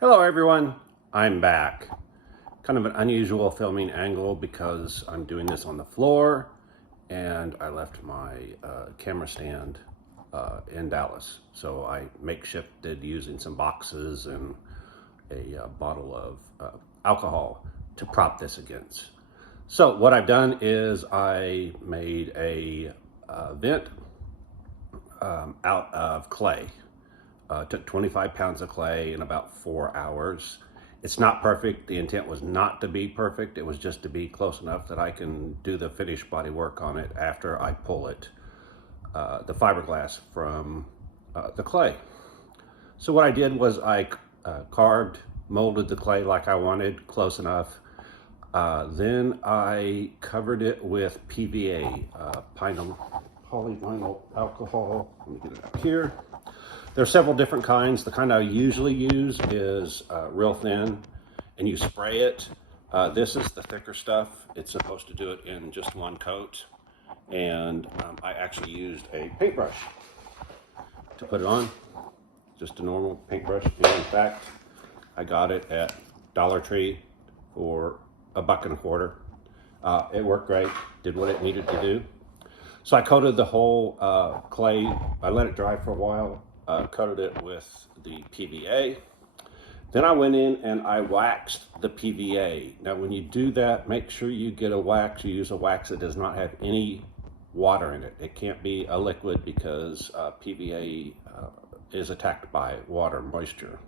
Hello everyone, I'm back. Kind of an unusual filming angle because I'm doing this on the floor and I left my camera stand in Dallas. So I makeshifted using some boxes and a bottle of alcohol to prop this against. So what I've done is I made a vent out of clay. Took 25 pounds of clay in about 4 hours. It's not perfect. The intent was not to be perfect. It was just to be close enough that I can do the finished body work on it after I pull it, the fiberglass from the clay. So what I did was I carved, molded the clay like I wanted, close enough. Then I covered it with PVA, polyvinyl alcohol. Let me get it out here. There are several different kinds. The kind I usually use is real thin, and you spray it. This is the thicker stuff. It's supposed to do it in just one coat, and I actually used a paintbrush to put it on, just a normal paintbrush. And in fact, I got it at Dollar Tree for $1.25. It worked great, did what it needed to do. So I coated the whole clay. I let it dry for a while. Coated it with the PVA. Then I went in and I waxed the PVA. Now when you do that, make sure you get a wax, you use a wax that does not have any water in it. It can't be a liquid because PVA is attacked by water moisture.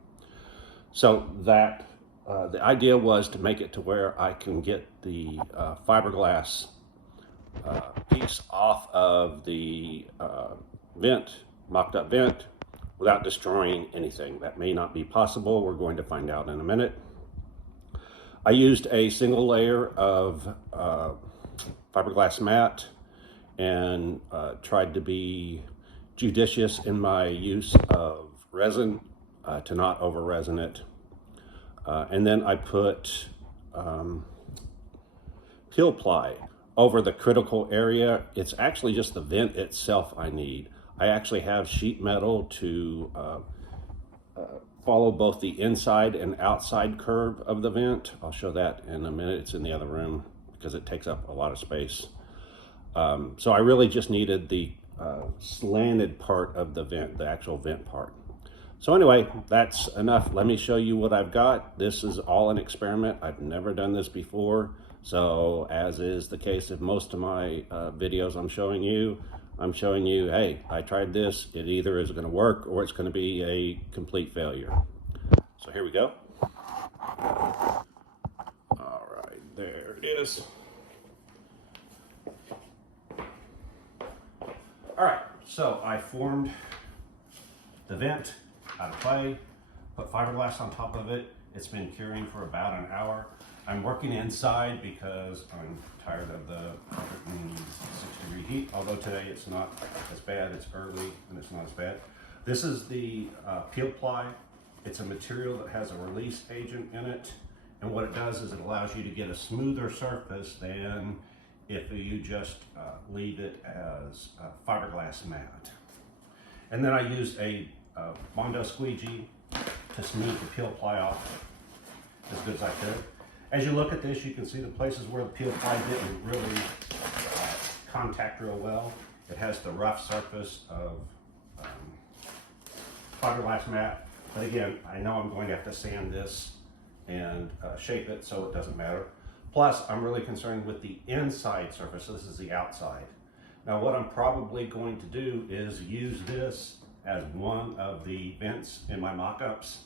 So that the idea was to make it to where I can get the fiberglass piece off of the vent, mocked up vent, without destroying anything. That may not be possible. We're going to find out in a minute. I used a single layer of fiberglass mat and tried to be judicious in my use of resin to not over resin it. And then I put peel ply over the critical area. It's actually just the vent itself I need. I actually have sheet metal to follow both the inside and outside curve of the vent. I'll show that in a minute. It's in the other room because it takes up a lot of space. So I really just needed the slanted part of the vent, the actual vent part. So anyway, that's enough. Let me show you what I've got. This is all an experiment. I've never done this before. So as is the case of most of my videos I'm showing you, hey, I tried this. It either is going to work or it's going to be a complete failure. So here we go. All right, there it is. All right, so I formed the vent out of clay, put fiberglass on top of it. It's been curing for about an hour. I'm working inside because I'm tired of the 106-degree heat, although today it's not as bad. It's early and it's not as bad. This is the peel ply. It's a material that has a release agent in it, and what it does is it allows you to get a smoother surface than if you just leave it as a fiberglass mat. And then I used a Bondo squeegee to smooth the peel ply off as good as I could. As you look at this, you can see the places where the peel ply didn't really contact real well. It has the rough surface of fiberglass mat, but again, I know I'm going to have to sand this and shape it so it doesn't matter. Plus, I'm really concerned with the inside surface, so this is the outside. Now what I'm probably going to do is use this as one of the vents in my mock-ups.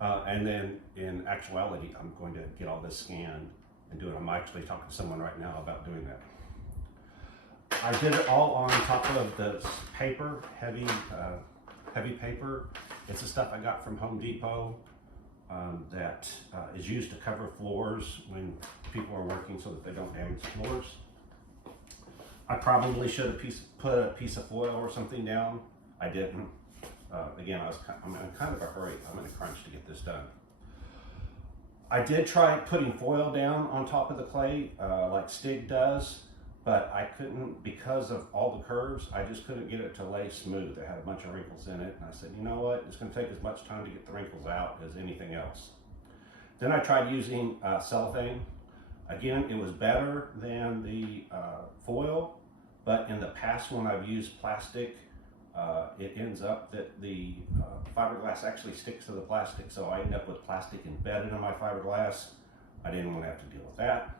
And then in actuality, I'm going to get all this scanned and do it. I'm actually talking to someone right now about doing that. I did it all on top of this paper, heavy paper. It's the stuff I got from Home Depot that is used to cover floors when people are working so that they don't damage floors. I probably should have put a piece of foil or something down. I didn't. Again, I'm in kind of a hurry. I'm in a crunch to get this done. I did try putting foil down on top of the clay like Stig does, but I couldn't, because of all the curves, I just couldn't get it to lay smooth. It had a bunch of wrinkles in it, and I said, you know what, it's gonna take as much time to get the wrinkles out as anything else. Then I tried using cellophane. Again, it was better than the foil, but in the past when I've used plastic, it ends up that the fiberglass actually sticks to the plastic, so I end up with plastic embedded in my fiberglass. I didn't want to have to deal with that.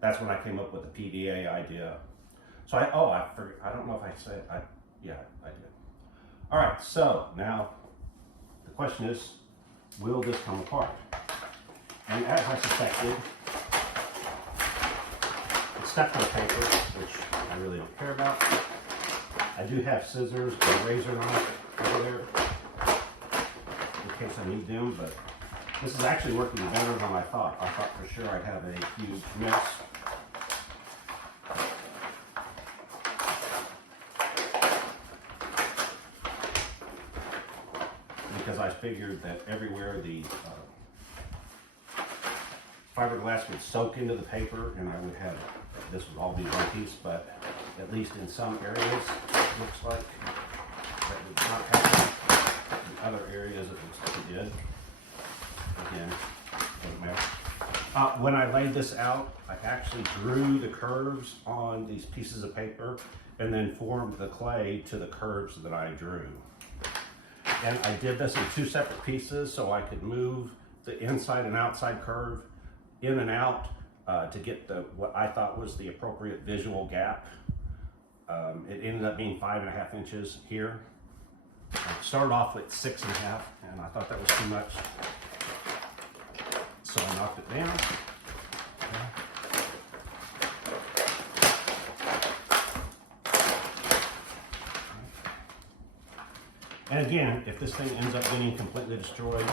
That's when I came up with the PDA idea. So I don't know if I said, yeah, I did. All right, so now the question is, will this come apart? And as I suspected, it's stuck to the paper, which I really don't care about. I do have scissors and a razor knife over there in case I need them, but this is actually working better than I thought. I thought for sure I'd have a huge mess. Because I figured that everywhere the fiberglass would soak into the paper and I would have, this would all be one piece, but at least in some areas, it looks like that would not happen. In other areas, it looks like it did. Again, doesn't matter. When I laid this out, I actually drew the curves on these pieces of paper and then formed the clay to the curves that I drew. And I did this in two separate pieces so I could move the inside and outside curve in and out to get what I thought was the appropriate visual gap. It ended up being 5.5 inches here. I started off with 6.5, and I thought that was too much. So I knocked it down. And again, if this thing ends up getting completely destroyed,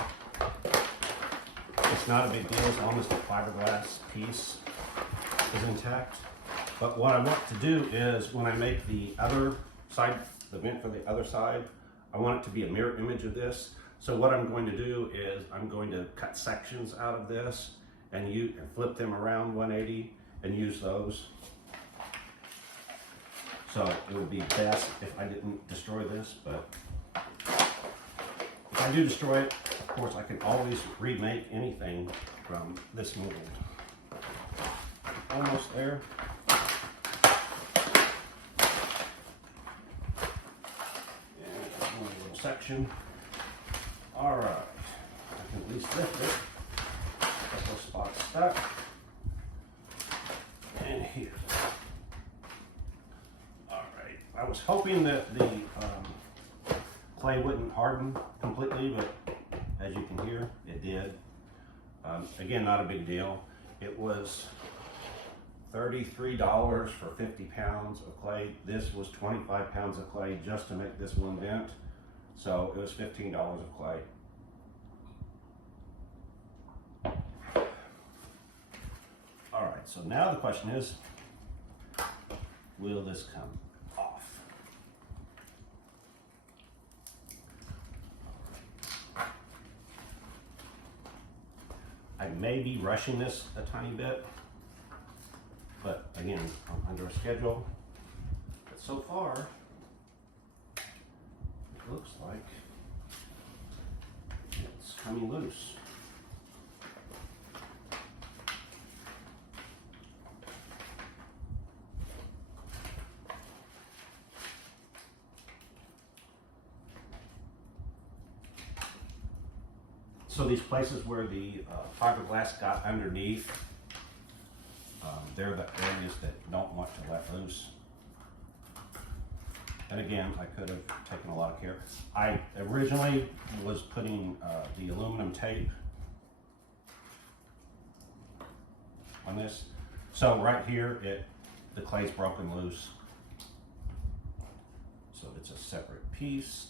it's not a big deal as long as the fiberglass piece is intact. But what I want to do is when I make the other side, the vent for the other side, I want it to be a mirror image of this. So what I'm going to do is I'm going to cut sections out of this and flip them around 180 and use those. So it would be best if I didn't destroy this, but if I do destroy it, of course, I can always remake anything from this mold. Almost there. And one little section. All right, I can at least lift it. A couple of spots stuck. And here. All right, I was hoping that the clay wouldn't harden completely, but as you can hear, it did. Again, not a big deal. It was $33 for 50 pounds of clay. This was 25 pounds of clay just to make this one vent. So it was $15 of clay. All right, so now the question is, will this come off? I may be rushing this a tiny bit, but again, I'm under a schedule. But so far, it looks like it's coming loose. So these places where the fiberglass got underneath, they're the areas that don't want to let loose. And again, I could have taken a lot of care. I originally was putting the aluminum tape on this. So right here, the clay's broken loose. So it's a separate piece.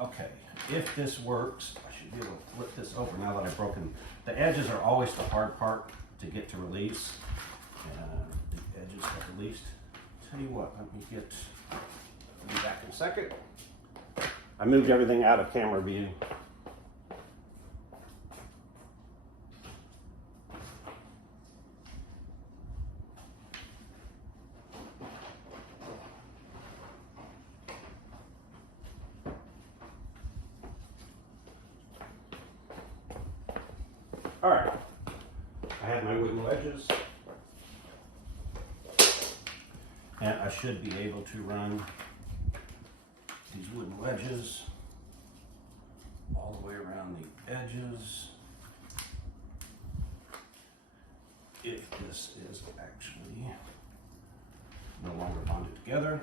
Okay, if this works, I should be able to flip this over now that I've broken. The edges are always the hard part to get to release. And the edges are released. Tell you what, I'll be back in a second. I moved everything out of camera view. All right, I have my wooden wedges, and I should be able to run these wooden wedges all the way around the edges. If this is actually no longer bonded together.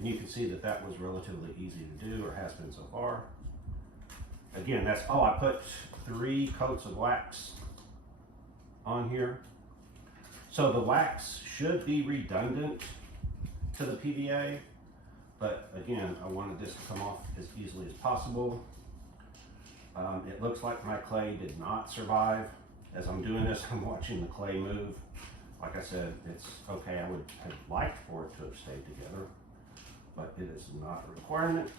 And you can see that that was relatively easy to do, or has been so far. Again, that's all. I put 3 coats of wax on here. So the wax should be redundant to the PVA, but again, I wanted this to come off as easily as possible. It looks like my clay did not survive. As I'm doing this, I'm watching the clay move. Like I said, it's okay. I would have liked for it to have stayed together, but it is not a requirement.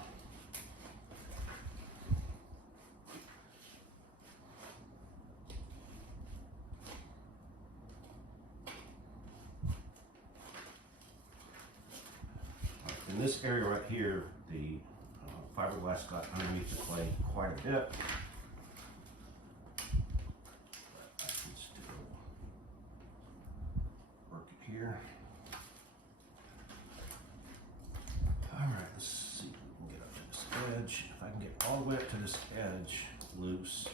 In this area right here, the fiberglass got underneath the clay quite a bit. But I can still work it here. All right, let's see if we can get up to this edge. If I can get all the way up to this edge loose,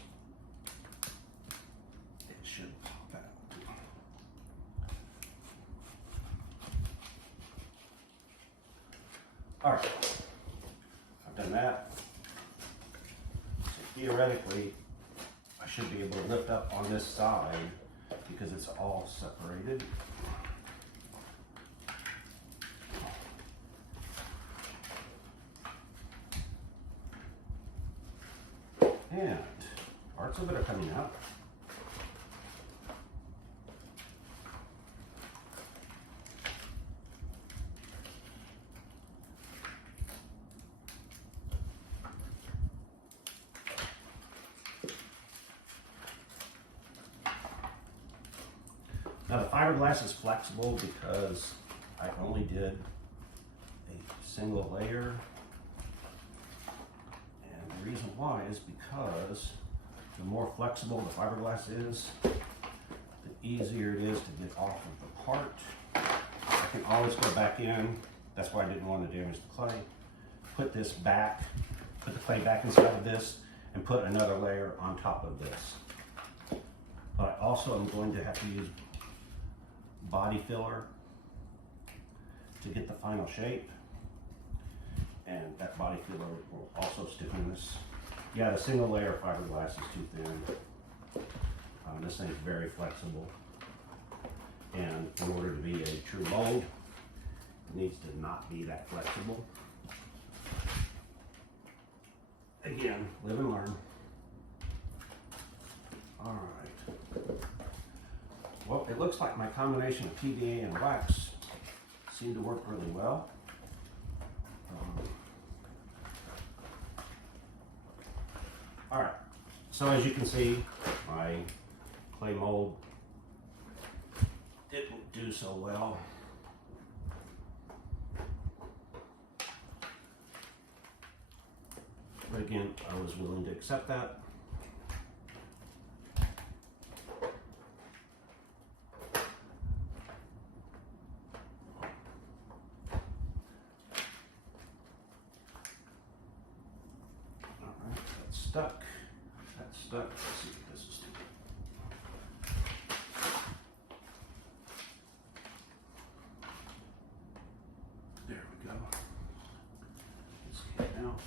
it should pop out. All right, I've done that. So theoretically, I should be able to lift up on this side because it's all separated. And parts of it are coming out. Now the fiberglass is flexible because I only did a single layer. And the reason why is because the more flexible the fiberglass is, the easier it is to get off of the part. I can always go back in. That's why I didn't want to damage the clay. Put this back, put the clay back inside of this, and put another layer on top of this. But I also am going to have to use body filler to get the final shape, and that body filler will also stiffen this. Yeah, the single layer of fiberglass is too thin. This thing is very flexible, and in order to be a true mold, it needs to not be that flexible. Again, live and learn. All right. Well, it looks like my combination of PVA and wax seemed to work really well. All right, so as you can see, my clay mold didn't do so well. But again, I was willing to accept that. Stuck. That's stuck. Let's see what this is doing. There we go. This came out.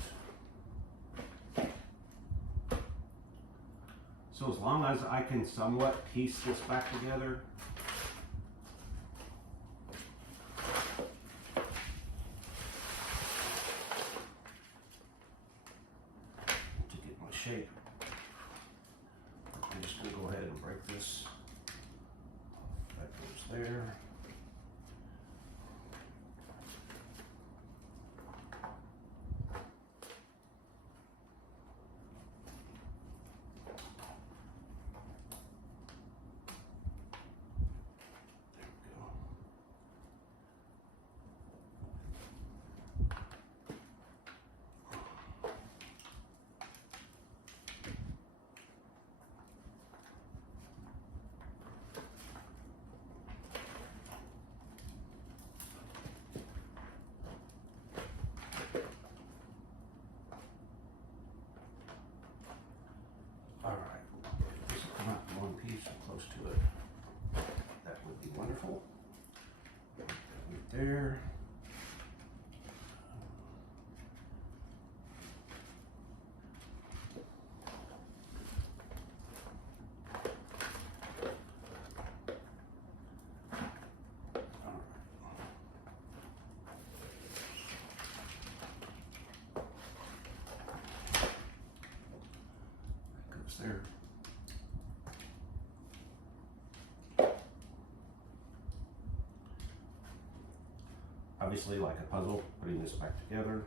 So as long as I can somewhat piece this back together, shape. I'm just going to go ahead and break this. That goes there. there. Goes there. Obviously, like a puzzle, putting this back together.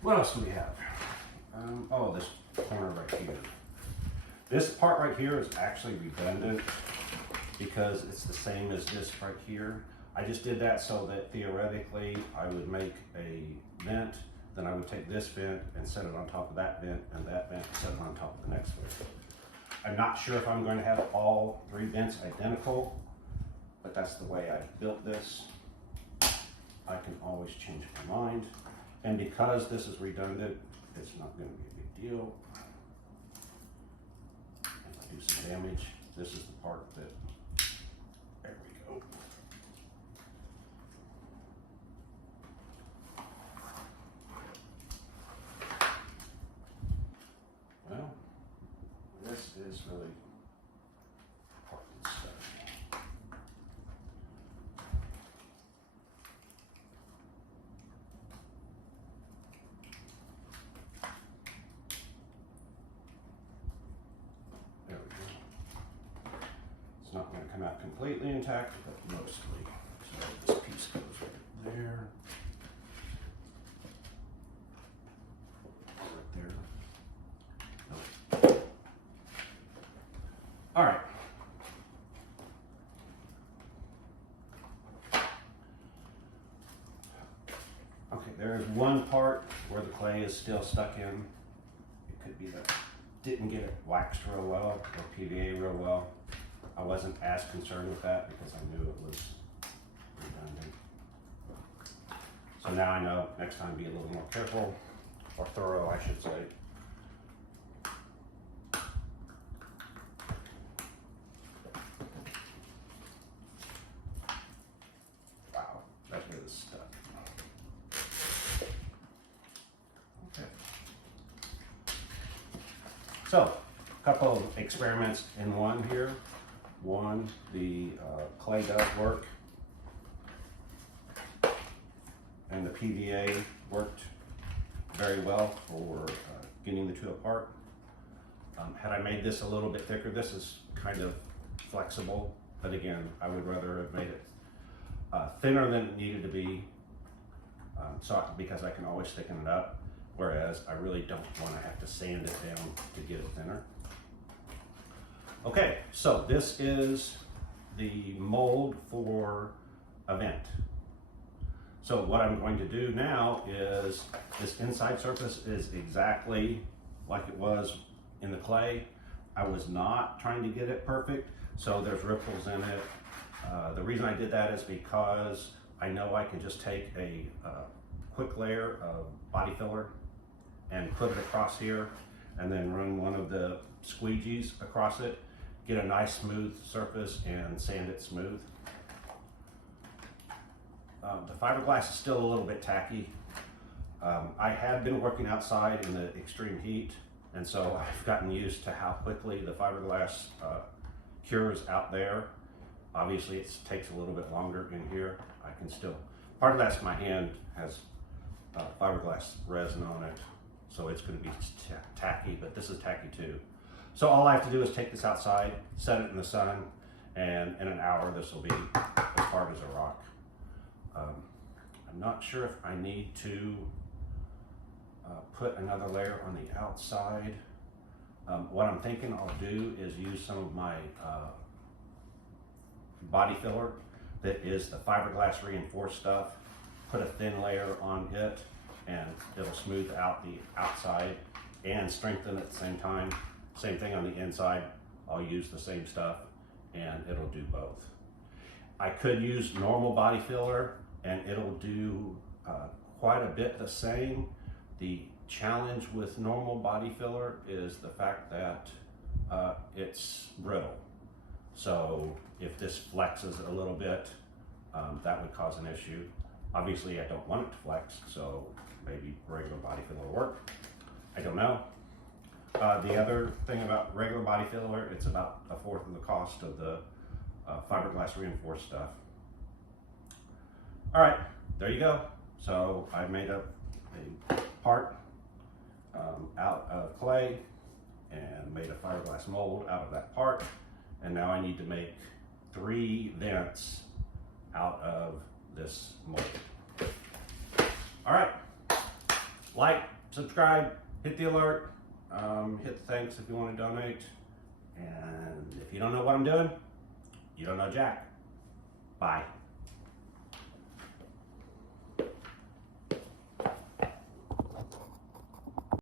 What else do we have? Oh, this corner right here. This part right here is actually redundant because it's the same as this right here. I just did that so that theoretically I would make a vent, then I would take this vent and set it on top of that vent, and that vent and set it on top of the next vent. I'm not sure if I'm going to have all 3 vents identical, but that's the way I built this. I can always change my mind. And because this is redundant, it's not going to be a big deal. If I do some damage, this is the part that, there we go. Well, this is really important stuff. There we go. It's not going to come out completely intact, but mostly. So this piece goes right there. Right there. All right. Okay, there's one part where the clay is still stuck in. It could be that didn't get it waxed real well or PVA real well. I wasn't as concerned with that because I knew it was redundant. So now I know next time be a little more careful, or thorough, I should say. Wow, that is stuck. Okay. So, a couple of experiments in one here. One, the clay does work, and the PVA worked very well for getting the 2 apart. Had I made this a little bit thicker, this is kind of flexible, but again, I would rather have made it thinner than it needed to be, because I can always thicken it up, whereas I really don't want to have to sand it down to get it thinner. Okay, so this is the mold for a vent. So what I'm going to do now is, this inside surface is exactly like it was in the clay. I was not trying to get it perfect, so there's ripples in it. The reason I did that is because I know I can just take a quick layer of body filler and put it across here, and then run one of the squeegees across it, get a nice smooth surface and sand it smooth. The fiberglass is still a little bit tacky. I have been working outside in the extreme heat, and so I've gotten used to how quickly the fiberglass cures out there. Obviously it takes a little bit longer in here. I can still, part of that's my hand has fiberglass resin on it, so it's going to be tacky, but this is tacky too. So all I have to do is take this outside, set it in the sun, and in an hour this will be as hard as a rock. I'm not sure if I need to put another layer on the outside. What I'm thinking I'll do is use some of my body filler that is the fiberglass reinforced stuff, put a thin layer on it, and it'll smooth out the outside and strengthen at the same time. Same thing on the inside. I'll use the same stuff and it'll do both. I could use normal body filler and it'll do quite a bit the same. The challenge with normal body filler is the fact that it's brittle. So if this flexes a little bit, that would cause an issue. Obviously I don't want it to flex, so maybe regular body filler will work. I don't know. The other thing about regular body filler, it's about 1/4 of the cost of the fiberglass reinforced stuff. All right, there you go. So I made up a part out of clay and made a fiberglass mold out of that part. And now I need to make 3 vents out of this mold. All right, like, subscribe, hit the alert, hit the thanks if you want to donate. And if you don't know what I'm doing, you don't know Jack. Bye.